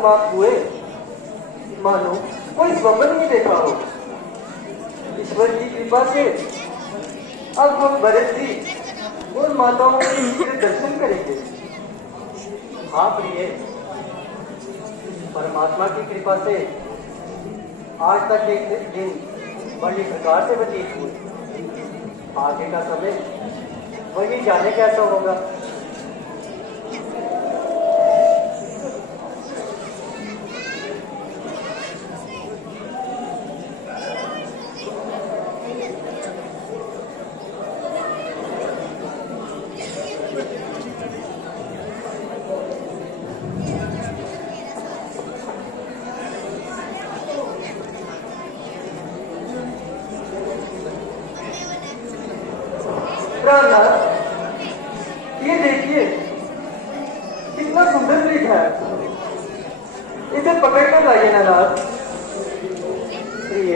समाप्त हुए, मानो कोई स्वप्न ही देखा हो। ईश्वर की कृपा से अब हम भरत जी और माताओं के दर्शन करेंगे। हाँ प्रिय, परमात्मा की कृपा से आज तक एक दिन बड़ी प्रकार से व्यतीत हुए। आगे का समय वही जाने कैसा होगा। ये देखिए कितना सुंदर वृक्ष है, इसे पकड़ कर लाइए ना नाथ। प्रिय,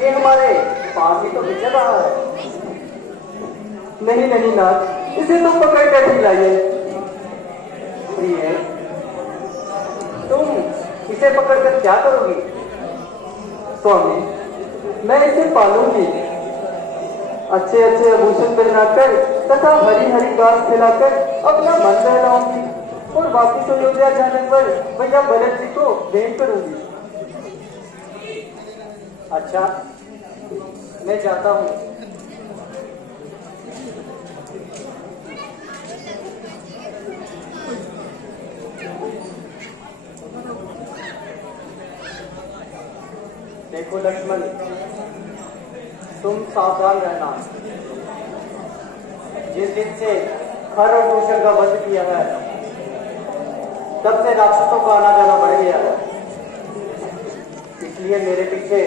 ये हमारे पास ही तो बिछड़ रहा है। नहीं नहीं नाथ, इसे तुम पकड़ कर ही लाइए। प्रिय, तुम इसे पकड़कर क्या करोगी? स्वामी, मैं इसे पालूंगी, अच्छे अच्छे आभूषण पहनाकर तथा हरी हरी घास खिलाकर अपना मन बहलाऊंगी और वापिस अयोध्या जाने पर भैया भरत जी को भेंट करूंगी। अच्छा, मैं जाता हूँ। देखो लक्ष्मण, तुम सावधान रहना। जिस दिन से हर और दूषण का वध किया है, तब से राक्षसों का आना जाना बढ़ गया है। इसलिए मेरे पीछे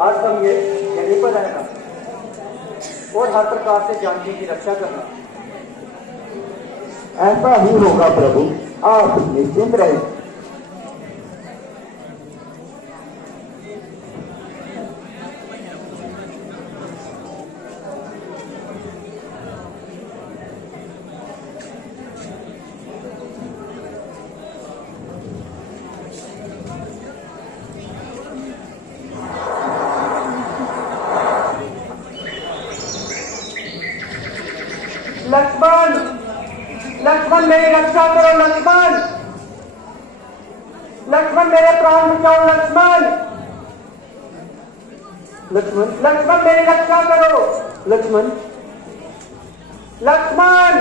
हर समय यहीं पर रहना और हर प्रकार से जानकी की रक्षा करना। ऐसा ही होगा प्रभु, आप निश्चिंत रहें। लक्ष्मण, लक्ष्मण मेरी रक्षा करो। लक्ष्मण, लक्ष्मण मेरे प्राण बचाओ। लक्ष्मण, लक्ष्मण, लक्ष्मण मेरी रक्षा करो। लक्ष्मण, लक्ष्मण,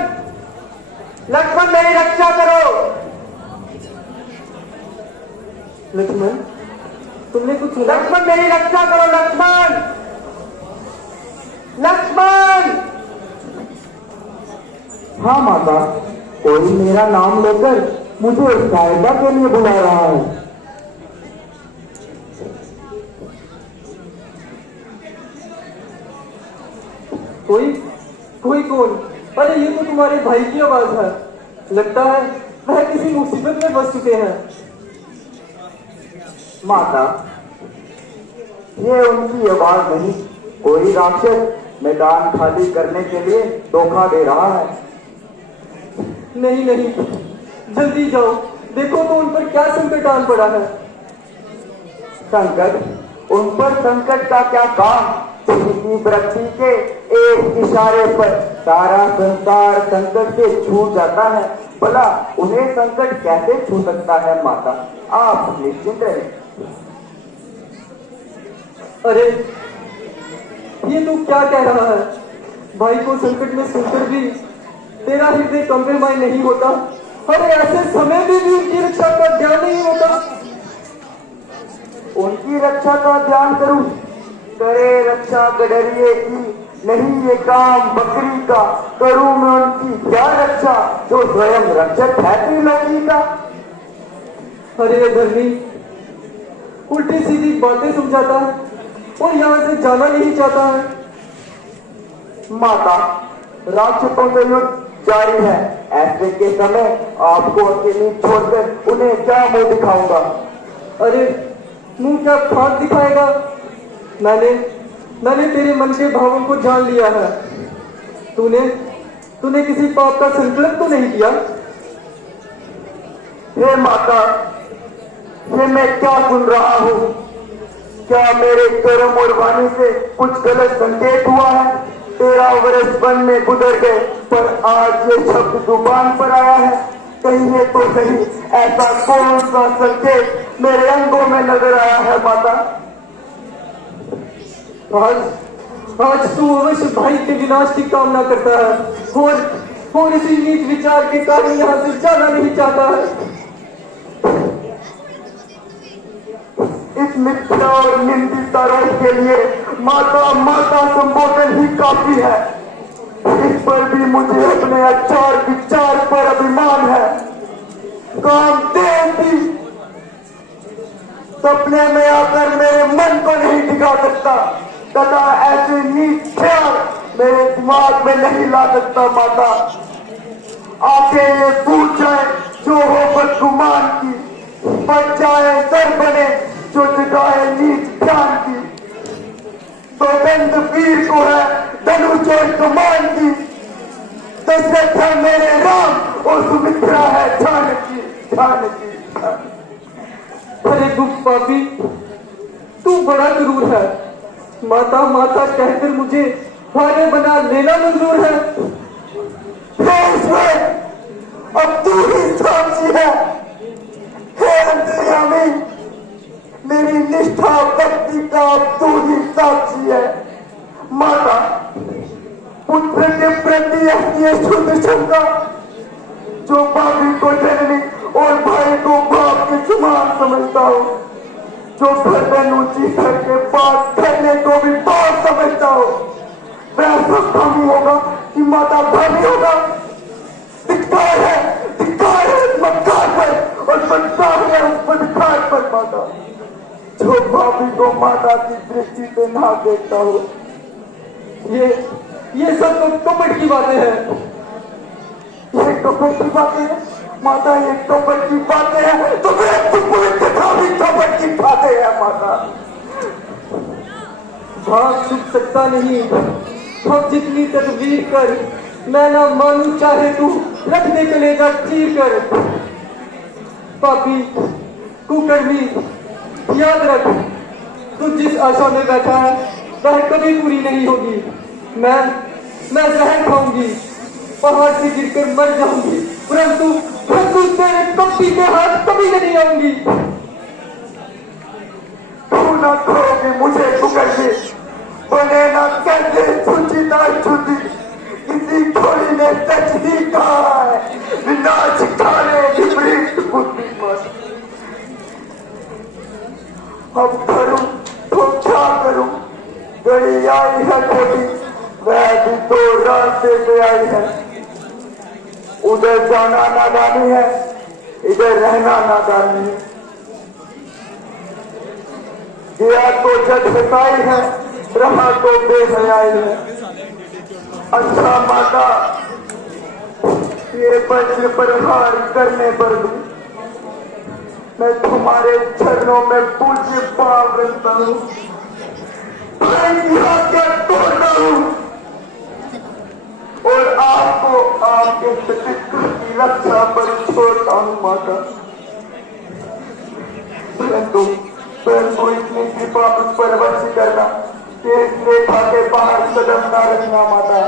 लक्ष्मण मेरी रक्षा करो। लक्ष्मण, तुमने कुछ सुना? लक्ष्मण मेरी रक्षा करो। लक्ष्मण, लक्ष्मण। हाँ माता, कोई मेरा नाम लेकर मुझे सहायता के लिए बुला रहा है। कोई कोई कौन? अरे ये तो तुम्हारे भाई की आवाज है। लगता है वह किसी मुसीबत में फंस चुके हैं। माता, ये उनकी आवाज नहीं, कोई राक्षस मैदान खाली करने के लिए धोखा दे रहा है। नहीं नहीं, जल्दी जाओ, देखो तो उन पर क्या संकट आन पड़ा है। संकट? उन पर संकट का क्या काम? किसी व्यक्ति के एक इशारे पर सारा संसार संकट से छूट जाता है। भला उन्हें संकट कैसे छू सकता है माता? आप निश्चिंत रहें। अरे ये तू क्या कह रहा है? भाई को संकट में सुनकर भी तेरा हृदय कंपेमाई नहीं होता? अरे ऐसे समय में भी उनकी रक्षा का ध्यान नहीं होता? उनकी रक्षा का ध्यान करूं? करे रक्षा गडरिए की, नहीं ये काम बकरी का। करूं मैं उनकी क्या रक्षा, जो स्वयं रक्षक है त्रिलोकी का। अरे धर्मी, उल्टी सीधी बातें समझाता है और यहाँ से जाना नहीं चाहता है। माता, राक्षसों से युद्ध जारी है। ऐसे के समय आपको अकेले छोड़कर उन्हें क्या मुंह दिखाऊंगा? अरे मुंह क्या फाड़ दिखाएगा? मैंने तेरे मन के भावों को जान लिया है। तूने किसी पाप का संकल्प तो नहीं किया? हे माता, ये मैं क्या सुन रहा हूँ? क्या मेरे कर्म और वाणी से कुछ गलत संकेत हुआ है? 13 वर्ष वन में गुजर गए, पर आज ये शब्द जुबान पर आया है। कहिए तो सही, ऐसा कौन सा संकेत मेरे अंगों में नजर आया है माता? आज तू अवश्य भाई के विनाश की कामना करता है और इसी नीच विचार के कारण यहाँ से जाना नहीं चाहता है। इस मिथ्या और निंदित आरोप के लिए माता माता संबोधन ही काफी है। इस पर भी मुझे अपने आचार विचार पर अभिमान है। कामदेव भी सपने में आकर मेरे मन को नहीं टिका सकता तथा ऐसे नीच ख्याल मेरे दिमाग में नहीं ला सकता माता। आके ये पूछ जाए जो हो बदगुमान की, बच जाए सर बने जो जगाए नीच ध्यान की। तो गंध वीर को है धनुष और कमान की, दशरथ है मेरे राम और सुमित्रा है जानकी जानकी। अरे गुप्त पापी, तू बड़ा क्रूर है। माता माता कहकर मुझे हारे बना लेना मंजूर है। अब तू ही साक्षी है। हे अंतर्यामी, मेरी निष्ठा भक्ति का अब तू ही साक्षी है। माता, पुत्र के प्रति अपनी शुद्ध शंका जो भाभी को जननी और भाई को बाप के समान समझता हूँ, जो गर्दन ऊंची करके बात करने को भी बात समझता हो, वह सब भाभी होगा कि माता भाभी होगा? धिक्कार है इस मक्कार पर और संसार है उस मक्कार पर माता, जो भाभी को माता की दृष्टि से ना देखता हो। ये सब तो कपट की बातें हैं। ये कपट की बातें हैं माता, ये कपट की बातें हैं तो फिर भी कपट की बातें हैं माता। भाग छुप सकता नहीं, हम जितनी तदबीर कर, मैं ना मानू चाहे तू रख दे कलेजा चीर कर। पापी कुकर्मी, याद रख, तू जिस आशा में बैठा है वह कभी पूरी नहीं होगी। मैं जहर खाऊंगी, पहाड़ से गिरकर मर जाऊंगी, परंतु तेरे कपटी के हाथ कभी नहीं आऊंगी। तू ना खोगे मुझे कुकर्मी, बने ना कैसे सुचिता छुटी, किसी खोड़ी ने सच ही कहा है, विनाश खाने विपरीत बुद्धिमान। अब करूं तो क्या करूं? गड़ी आई है खोटी, वह भी तो रास्ते से आई है। उधर जाना नादानी है, इधर रहना नादानी है। गया तो जग हसाई है, रहा तो बेहयाई है। अच्छा माता, ये वज्र प्रहार करने पर भी मैं तुम्हारे चरणों में पूज्य भाव रखता हूँ। क्या तोड़ता हूँ और आपको आपके प्रतिकृति की रक्षा पर छोड़ता हूँ माता। परंतु इतनी कृपा मुझ पर वर्ष करना कि इस रेखा के बाहर कदम न रखना माता।